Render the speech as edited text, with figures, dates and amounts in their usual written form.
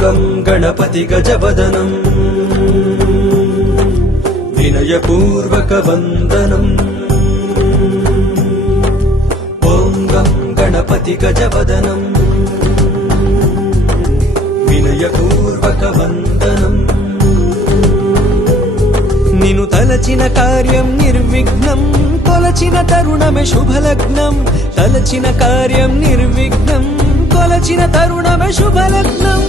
గం గణపతి గజవదనం వినయపూర్వక వందనం ఓం గం గణపతి గజవదనం వినయపూర్వక వందనం నిను తలచిన కార్యం నిర్విఘ్నం కొలచిన తరుణమే శుభలగ్నం తలచిన కార్యం నిర్విఘ్నం కొలచిన తరుణమే శుభలగ్నం